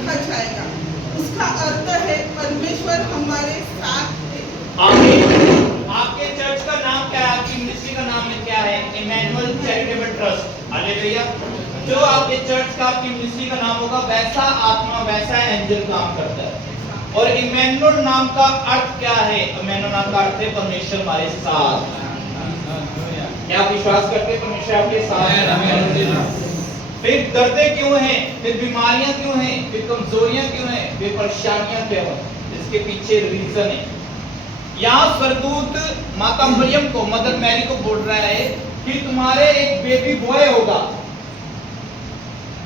रखा जाएगा। उसका अर्थ है परमेश्वर हमारे साथ है। आपके चर्च का नाम क्या है? आपकी मिनिस्ट्री का नाम क्या है? Emmanuel charitable trust. हालेलुया। जो आपके चर्च का, आपकी मिनिस्ट्री का नाम होगा, वैसा आत्मा, वैसा एंजल काम करता है। और इमैनुअल नाम का अर्थ क्या है? इमैनुअल नाम का अर्थ है परमेश्वर हमारे साथ। क्या आप विश्वास करते हैं परमेश्वर आपके साथ है? फिर दर्दें क्यों हैं? फिर बीमारियां क्यों हैं? फिर कमजोरियां क्यों हैं? फिर परेशानियां क्यों हैं? इसके पीछे रीजन है। यहाँ स्वर्गदूत माता मरियम को, मदर मैरी को बोल रहा है कि तुम्हारे एक बेबी बॉय होगा।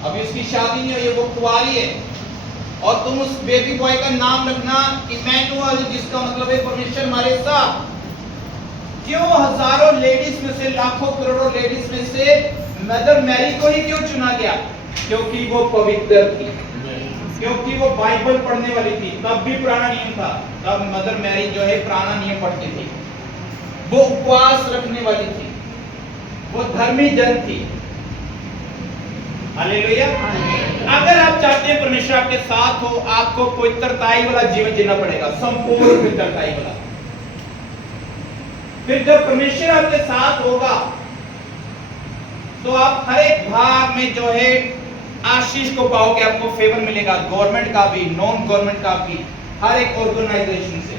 अभी उसकी शादी नहीं हुई है, वो कुंवारी है, और तुम उस बेबी बॉय का नाम रखना इमैनुअल, जिसका मतलब है परमेश्वर हमारे साथ। क्यों हजारों लेडीज में से, लाखों करोड़ों लेडीज में से मदर मैरी को ही क्यों चुना गया? क्योंकि वो पवित्र थी, क्योंकि वो बाइबल पढ़ने वाली थी। तब भी पुराना नियम था, तब मदर मैरी जो है पुराना नियम पढ़ती थी। वो उपवास रखने वाली थी, वो धर्मी जन थी। हालेलुया। अगर आप चाहते हैं परमेश्वर आपके साथ हो, आपको पवित्रताई वाला जीवन जीना पड़ेगा, संपूर्ण पवित्रताई वाला। फिर जब परमेश्वर आपके साथ होगा तो आप हर एक भाग में जो है आशीष को पाओगे, आपको फेवर मिलेगा, गवर्नमेंट का भी, नॉन गवर्नमेंट का भी, हर एक ऑर्गेनाइजेशन से।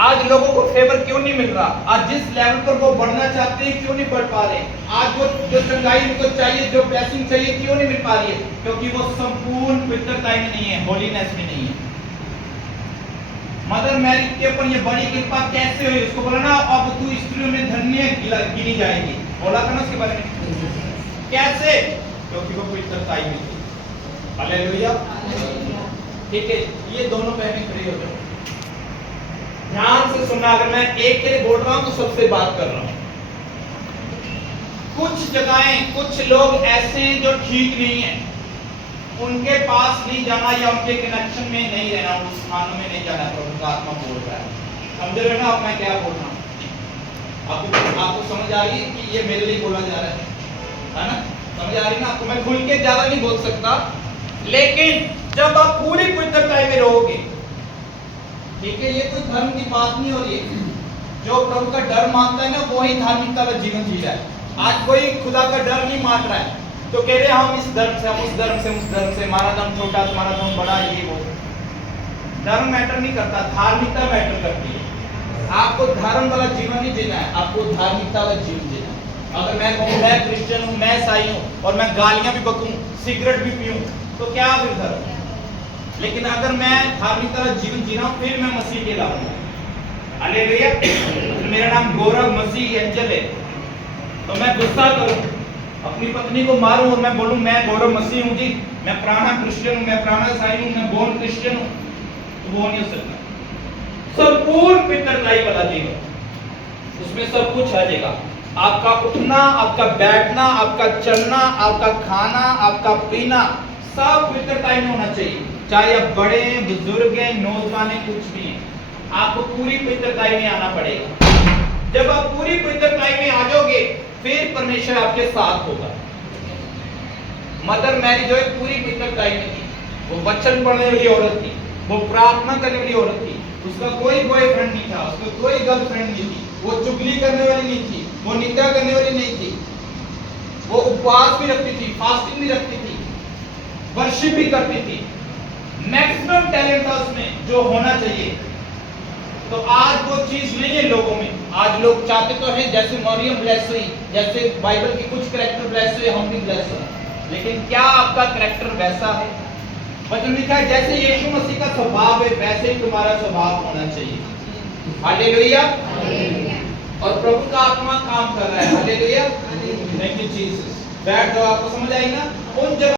आज लोगों को फेवर क्यों नहीं मिल रहा? आज जिस लेवल पर वो बढ़ना चाहते हैं क्यों नहीं बढ़ पा रहे? आज वो जो चंगाई उनको चाहिए, जो ब्लेसिंग चाहिए, क्यों नहीं मिल पा रही है? क्योंकि वो संपूर्ण पवित्रता में नहीं है, होलीनेस में नहीं है। मदर मैरी के ऊपर ये बड़ी कृपा कैसे हुई? उसको बोला ना, अब तू स्त्रियों में धन्य गिनी जाएगी, बोला था ना उसके बारे में। कैसे? क्योंकि वो पवित्रता में थी। हालेलुया। ठीक है, ये दोनों बहनें खड़ी हो जाओ, ध्यान से सुनना। अगर मैं एक के लिए बोल रहा हूं तो सबसे बात कर रहा हूं। कुछ जगहें, कुछ लोग ऐसे हैं जो ठीक नहीं है, उनके पास नहीं जाना या उनके कनेक्शन में नहीं रहना, उस स्थानों में नहीं जाना। प्रभु का आत्मा बोल रहा है, समझ रहे हो ना आप मैं क्या बोल रहा हूँ? आपको समझ आ रही है कि ये मेरे लिए बोला जा रहा है ना? समझ आ रही है ना आपको? मैं खुल के ज्यादा नहीं बोल सकता, लेकिन जब आप पूरी पवित्रता में रहोगे, ठीक है, ये कोई धर्म की बात नहीं हो रही है। जो प्रभु का डर मानता है ना, वो ही धार्मिकता का जीवन जी रहा है। आज कोई खुदा का डर नहीं मान रहा है तो कह रहे हम इस धर्म से, हम उस धर्म से, उस धर्म से, हमारा धर्म छोटा, तुम्हारा धर्म बड़ा, ये वो। धर्म मैटर नहीं करता, धार्मिकता मैटर करती है। आपको धर्म वाला जीवन नहीं जीना है, आपको धार्मिकता वाला जीवन जीना है। अगर मैं कहूँ मैं क्रिश्चियन हूँ, मैं ईसाई हूँ, और मैं गालियां भी बकूं, सिगरेट भी पीऊं, तो क्या फिर धर्म? लेकिन अगर मैं धार्मिकता वाला जीवन जी रहा हूँ, फिर मैं मसीह के लाऊंगा। हालेलुया। मेरा नाम गौरव मसीह एंजल है, तो मैं गुस्सा करूं, अपनी पत्नी को मारूं और मैं बोलूं मैं गौरव मसीह हूं जी, मैं प्राणा क्रिश्चियन हूं, मैं प्राणा ईसाई हूं, मैं बोर्न क्रिश्चियन हूं, तो वो नहीं हो सकता। संपूर्ण पवित्रताई वाला जीवन, उसमें सब कुछ आ जाएगा। आपका उठना, आपका बैठना, आपका चलना, आपका खाना, आपका पीना, सब पवित्रताई में होना चाहिए। चाहे आप बड़े हैं, बुजुर्ग हैं, नौजवान हैं, कुछ भी हैं, आपको पूरी पवित्रताई में आना पड़ेगा। जब आप पूरी पवित्रताई में आ जाओगे, फिर परमेश्वर आपके साथ होगा। मदर मैरी जो है पूरी पवित्रताई में थी, वो वचन पढ़ने वाली औरत थी, वो प्रार्थना करने वाली औरत थी, उसका कोई बॉयफ्रेंड नहीं था, उसका कोई गर्लफ्रेंड नहीं थी, वो चुगली करने वाली नहीं थी, वो निंदा करने वाली नहीं थी, वो उपवास भी रखती थी, फास्टिंग भी रखती थी, वर्शिप भी करती थी। मैक्सिमम टैलेंट था उसमें जो होना चाहिए। तो आज वो चीज नहीं है लोगों में। आज लोग चाहते तो हैं जैसे मरियम ब्लेस हुई, जैसे बाइबल की कुछ कैरेक्टर ब्लेस हुए, हम भी ब्लेस हो, लेकिन क्या आपका कैरेक्टर वैसा है? वचन लिखा है जैसे यीशु मसीह का स्वभाव है वैसे ही तुम्हारा स्वभाव होना चाहिए। हालेलुया। और प्रभु का आत्मा काम कर रहा है। हालेलुया। Thank you Jesus. बैठ जाओ, आपको समझ आई ना? उन जगह